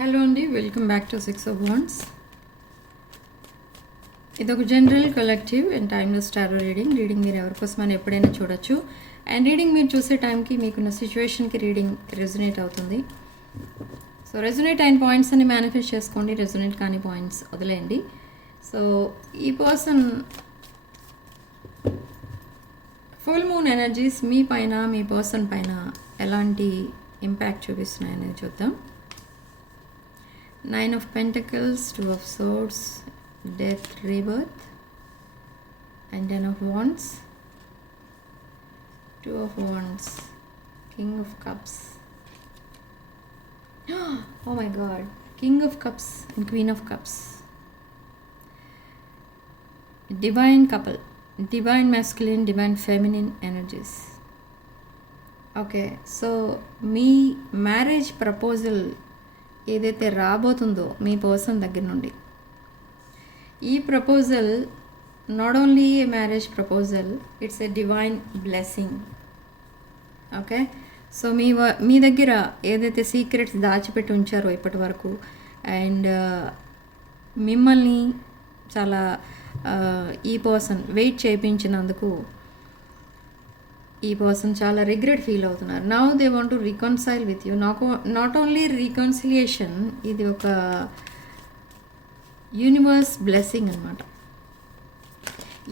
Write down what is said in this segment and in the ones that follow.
Hello అండి, welcome back to 6 of Wands. ఇది ఒక general collective and timeless tarot reading మీరు ఎవరికోసమని ఎప్పుడైనా చూడొచ్చు. అండ్ రీడింగ్ మీరు చూసే టైంకి మీకున్న సిచ్యువేషన్కి రీడింగ్ రెజొనేట్ అవుతుంది. సో రెజొనేట్ అయిన పాయింట్స్ అన్ని మేనిఫెస్ట్ చేసుకోండి, రెజొనేట్ కాని పాయింట్స్ వదిలేయండి. సో ఈ పర్సన్ ఫుల్ మూన్ ఎనర్జీస్ మీ పైన, మీ పర్సన్ పైన ఎలాంటి ఇంపాక్ట్ చూపిస్తున్నాయనేది చూద్దాం. 9 of Pentacles, 2 of Swords, Death, Rebirth, and 10 of Wands, 2 of Wands, King of Cups. Oh my God, King of Cups and Queen of Cups. Divine couple, divine masculine, divine feminine energies. Okay, so మీ marriage proposal ఏదైతే రాబోతుందో మీ person దగ్గర నుండి, ఈ proposal not only a marriage proposal, it's a divine blessing. Okay, so మీ దగ్గర ఏదైతే సీక్రెట్స్ దాచిపెట్టి ఉంచారో ఇప్పటి వరకు, అండ్ మిమ్మల్ని చాలా ఈ పర్సన్ వెయిట్ చేయించినందుకు ఈ పర్సన్ చాలా రిగ్రెట్ ఫీల్ అవుతున్నారు. Now they want to reconcile with you. Not only reconciliation, ఇది ఒక యూనివర్స్ బ్లెస్సింగ్ అనమాట.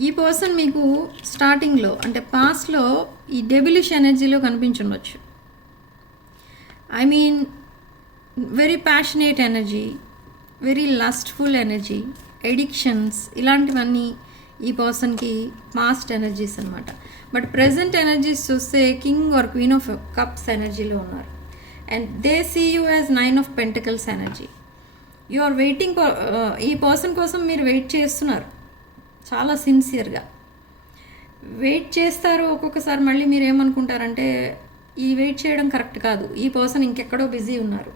ఈ పర్సన్ మీకు స్టార్టింగ్లో అంటే పాస్ట్లో ఈ డెవిలిష్ ఎనర్జీలో కనిపించుండొచ్చు. I mean very passionate energy, very lustful energy, addictions, ఇలాంటివన్నీ ఈ పర్సన్కి పాస్ట్ ఎనర్జీస్ అనమాట. బట్ ప్రజెంట్ ఎనర్జీస్ చూస్తే king or queen of cups ఎనర్జీలో ఉన్నారు. And they see you as 9 of Pentacles energy. You are waiting for, ఈ person కోసం మీరు వెయిట్ చేస్తున్నారు చాలా సిన్సియర్గా వెయిట్ చేస్తారు. ఒక్కొక్కసారి మళ్ళీ మీరు ఏమనుకుంటారంటే ఈ వెయిట్ చేయడం కరెక్ట్ కాదు, ఈ పర్సన్ ఇంకెక్కడో బిజీ ఉన్నారు,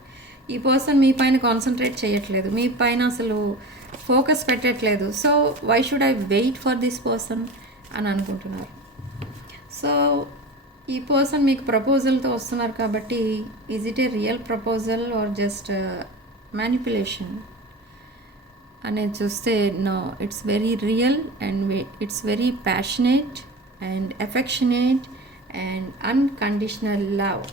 ఈ పర్సన్ మీ పైన కాన్సన్ట్రేట్ చేయట్లేదు, మీ పైన అసలు ఫోకస్ పెట్టట్లేదు, so why should I wait for this person అని అనుకుంటున్నారు. సో ఈ పర్సన్ మీకు ప్రపోజల్తో వస్తున్నారు కాబట్టి, is it a real proposal or just manipulation అనేది చూస్తే no, it's very real and it's very passionate and affectionate and unconditional love.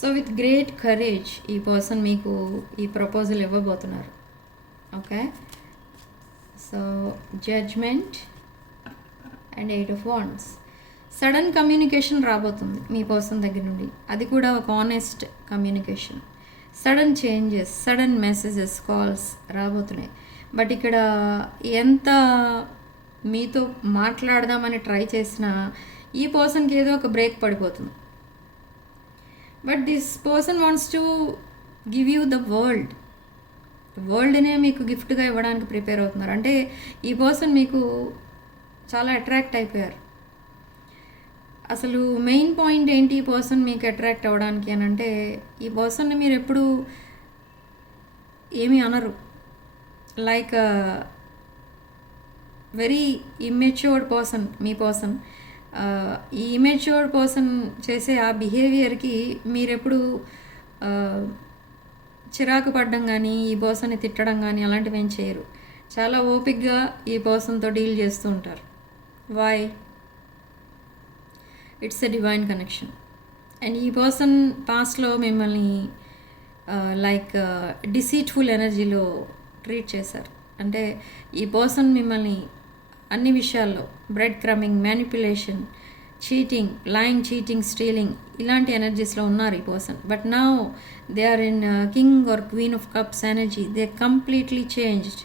So with great courage ఈ పర్సన్ మీకు ఈ ప్రపోజల్ ఇవ్వబోతున్నారు. Okay, so judgement and 8 of Wands. Sudden communication రాబోతుంది మీ person దగ్గర నుండి, అది కూడా ఒక honest communication. Sudden changes, sudden messages, calls రాబోతున్నాయి. బట్ ఇక్కడ ఎంత మీతో మాట్లాడదామని ట్రై చేసినా ఈ పర్సన్కి ఏదో ఒక బ్రేక్ పడిపోతుంది. But this person wants to give you the వరల్డ్నే మీకు గిఫ్ట్గా ఇవ్వడానికి ప్రిపేర్ అవుతున్నారు. అంటే ఈ పర్సన్ మీకు చాలా అట్రాక్ట్ అయిపోయారు. అసలు మెయిన్ పాయింట్ ఏంటి ఈ పర్సన్ మీకు అట్రాక్ట్ అవ్వడానికి అని అంటే, ఈ పర్సన్ని మీరు ఎప్పుడు ఏమీ అనరు. లైక్ వెరీ ఇమ్మెచ్యూర్డ్ పర్సన్ మీ పర్సన్. ఈ ఇమ్మెచ్యూర్డ్ పర్సన్ చేసే ఆ బిహేవియర్కి మీరెప్పుడు చిరాకు పడడం కానీ, ఈ పర్సన్ని తిట్టడం కానీ అలాంటివి ఏం చేయరు. చాలా ఓపిక్గా ఈ పర్సన్తో డీల్ చేస్తూ ఉంటారు. Why? It's a divine connection. And ఈ పర్సన్ పాస్ట్లో మిమ్మల్ని లైక్ డిసీట్ఫుల్ ఎనర్జీలో ట్రీట్ చేశారు. అంటే ఈ పర్సన్ మిమ్మల్ని అన్ని విషయాల్లో bread crumbing, manipulation, cheating, lying, cheating, stealing ఇలాంటి ఎనర్జీస్లో ఉన్నారు ఈ person. But now they are in king or queen of cups energy. They completely changed.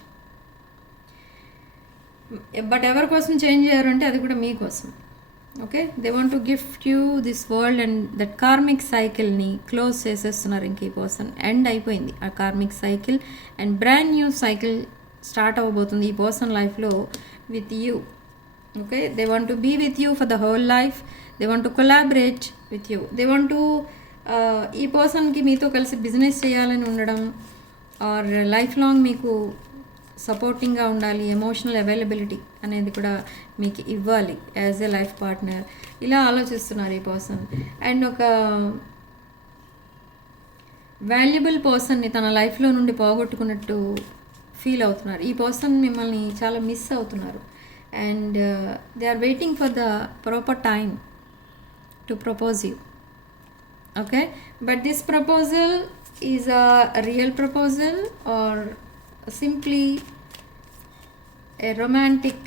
But ఎవరి కోసం చేంజ్ అయ్యారు అంటే అది కూడా మీకోసం. Okay, they want to gift you this world and that karmic సైకిల్ని క్లోజ్ చేసేస్తున్నారు. ఇంక ఈ పర్సన్ ఎండ్ అయిపోయింది ఆ karmic cycle, and brand new cycle start అవ్వబోతుంది ఈ పర్సన్ లైఫ్లో with you. Okay, they want to be with you for the whole life. They want to collaborate with you. They want to ఈ పర్సన్కి మీతో కలిసి business చేయాలని ఉండడం, are life long మీకు సపోర్టింగ్గా ఉండాలి, ఎమోషనల్ అవైలబిలిటీ అనేది కూడా మీకు ఇవ్వాలి యాజ్ ఎ లైఫ్ పార్ట్నర్. ఇలా ఆలోచిస్తున్నారు ఈ పర్సన్. అండ్ ఒక వాల్యుబుల్ పర్సన్ని తన లైఫ్లో నుండి పోగొట్టుకున్నట్టు ఫీల్ అవుతున్నారు. ఈ పర్సన్ మిమ్మల్ని చాలా మిస్ అవుతున్నారు. And they are waiting for the proper time to propose you. Okay, but this proposal is a real proposal or simply a romantic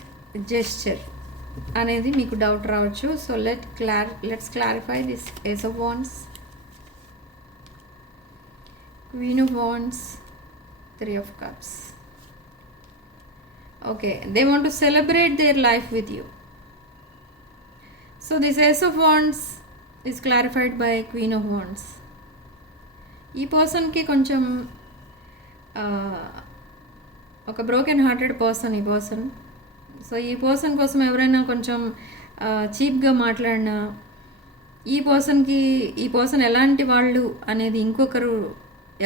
gesture అనేది మీకు డౌట్ రావచ్చు. So let's clarify this ace of wands, queen of wands, three of cups. Okay, they want to celebrate their life with you. So this Ace of Wands is clarified by Queen of Wands. ఈ పర్సన్కి కొంచెం ఒక broken hearted person ఈ person. So ఈ person కోసం ఎవరైనా కొంచెం చీప్గా మాట్లాడినా, ఈ పర్సన్ ఎలాంటి వాళ్ళు అనేది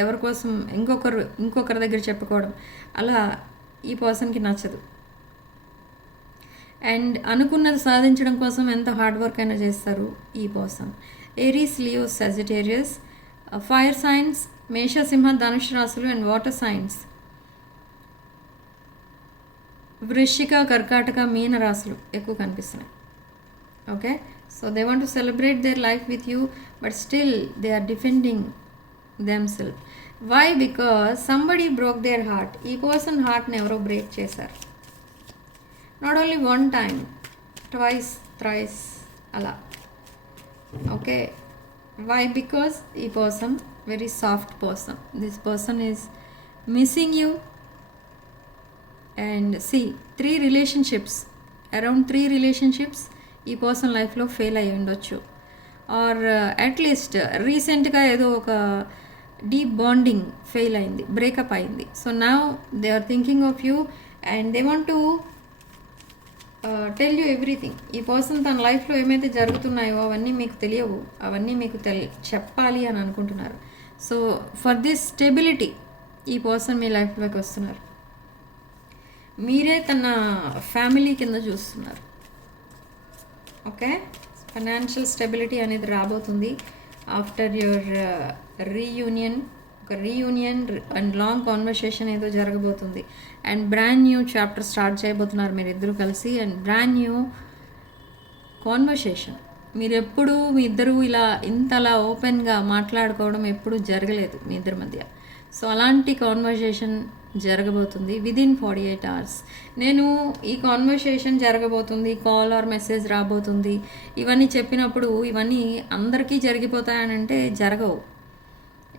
ఎవరి కోసం ఇంకొకరి దగ్గర చెప్పుకోవడం, అలా ఈ పర్సన్కి నచ్చదు. అండ్ అనుకున్నది సాధించడం కోసం ఎంత హార్డ్ వర్క్ అయినా చేస్తారు ఈ person. Aries, Leo, Sagittarius, fire science, మేష, సింహ, ధనుష్ రాశులు అండ్ వాటర్ సైన్స్, వృశ్చిక, కర్కాటక, మీన రాశులు ఎక్కువ కనిపిస్తున్నాయి. Okay, so they want to celebrate their life with you, but still they are defending themselves. Why? Because somebody broke their heart. ఈ person హార్ట్ని ఎవరో బ్రేక్ చేశారు. Not only one time, twice, thrice అలా. Okay, why? బికాస్ ఈ person very soft person. This person is missing you. And see, 3 relationships, around 3 relationships ఈ person లైఫ్లో fail అయ్యి ఉండొచ్చు. ఆర్ అట్లీస్ట్ రీసెంట్గా ఏదో ఒక డీప్ బాండింగ్ ఫెయిల్ అయింది, బ్రేకప్ అయింది. So now they are thinking of you and they want to tell you everything. ఈ పర్సన్ తన లైఫ్లో ఏమైతే జరుగుతున్నాయో అవన్నీ మీకు తెలియవు, అవన్నీ మీకు చెప్పాలి అని అనుకుంటున్నారు. సో ఫర్ దిస్ స్టెబిలిటీ ఈ పర్సన్ మీ లైఫ్లోకి వస్తున్నారు. మీరే తన ఫ్యామిలీ కింద చూస్తున్నారు. ఓకే, ఫైనాన్షియల్ స్టెబిలిటీ అనేది రాబోతుంది ఆఫ్టర్ యువర్ రీయూనియన్. ఒక రీయూనియన్ అండ్ లాంగ్ కాన్వర్సేషన్ ఏదో జరగబోతుంది. And brand new chapter start చేయబోతున్నారు మీరిద్దరూ కలిసి. And brand new conversation. మీ ఇద్దరు ఇంతలా ఓపెన్గా మాట్లాడుకోవడం ఎప్పుడూ జరగలేదు మీ ఇద్దరి మధ్య. సో అలాంటి కాన్వర్సేషన్ జరగబోతుంది విదిన్ 48 hours. నేను ఈ కాన్వర్సేషన్ జరగబోతుంది, కాల్ ఆర్ మెసేజ్ రాబోతుంది, ఇవన్నీ చెప్పినప్పుడు ఇవన్నీ అందరికీ జరిగిపోతాయనంటే జరగవు.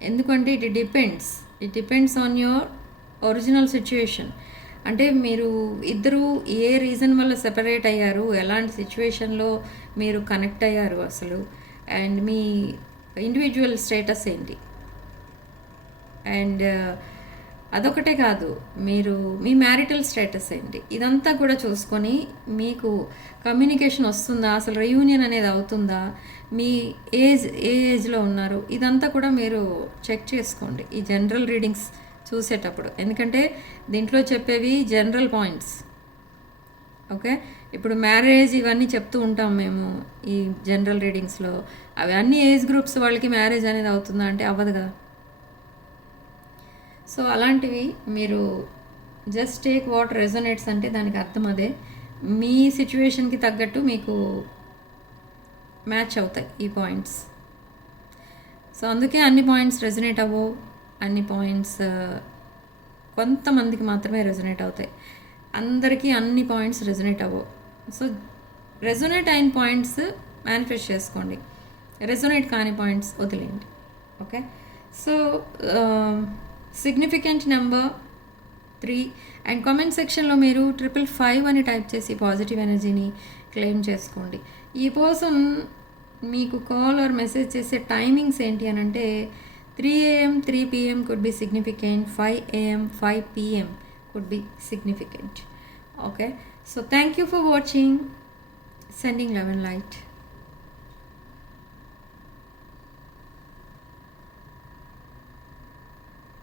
ఎందుకంటే it depends on your original situation. అంటే మీరు ఇద్దరు ఏ రీజన్ వల్ల సెపరేట్ అయ్యారు, ఎలాంటి సిచ్యువేషన్లో మీరు కనెక్ట్ అయ్యారు అసలు, అండ్ మీ ఇండివిజువల్ స్టేటస్ ఏంటి. అండ్ అదొకటే కాదు, మీ మ్యారిటల్ స్టేటస్ ఏంటి, ఇదంతా కూడా చూసుకొని మీకు కమ్యూనికేషన్ వస్తుందా, అసలు రీయూనియన్ అనేది అవుతుందా, మీ ఏ ఏజ్లో ఉన్నారు, ఇదంతా కూడా మీరు చెక్ చేసుకోండి ఈ జనరల్ రీడింగ్స్ చూసేటప్పుడు. ఎందుకంటే దీంట్లో చెప్పేవి జనరల్ పాయింట్స్. ఓకే, ఇప్పుడు మ్యారేజ్ ఇవన్నీ చెప్తూ ఉంటాం మేము ఈ జనరల్ రీడింగ్స్లో. అవి అన్ని ఏజ్ గ్రూప్స్ వాళ్ళకి మ్యారేజ్ అనేది అవుతుందా అంటే అవ్వదు కదా. సో అలాంటివి మీరు జస్ట్ టేక్ వాట్ రెజొనేట్స్, అంటే దానికి అర్థం అదే. మీ సిచ్యువేషన్కి తగ్గట్టు మీకు మ్యాచ్ అవుతాయి ఈ పాయింట్స్. సో అందుకే అన్ని పాయింట్స్ రెజొనేట్ అవ్వవు, అన్ని పాయింట్స్ కొంతమందికి మాత్రమే రెజొనేట్ అవుతాయి, అందరికీ అన్ని పాయింట్స్ రెజొనేట్ అవ్వవు. సో రెజొనేట్ అయిన పాయింట్స్ మేనిఫెస్ట్ చేసుకోండి, రెజొనేట్ కాని పాయింట్స్ వదిలేయండి. Okay, so significant number 3 and comment సెక్షన్లో మీరు 555 అని టైప్ చేసి పాజిటివ్ ఎనర్జీని క్లెయిమ్ చేసుకోండి. ఈ పర్సన్ మీకు కాల్ ఆర్ మెసేజ్ చేసే టైమింగ్స్ ఏంటి అని అంటే 3 AM 3 PM could be significant, 5 AM 5 PM could be significant. Okay, so thank you for watching. Sending love and light.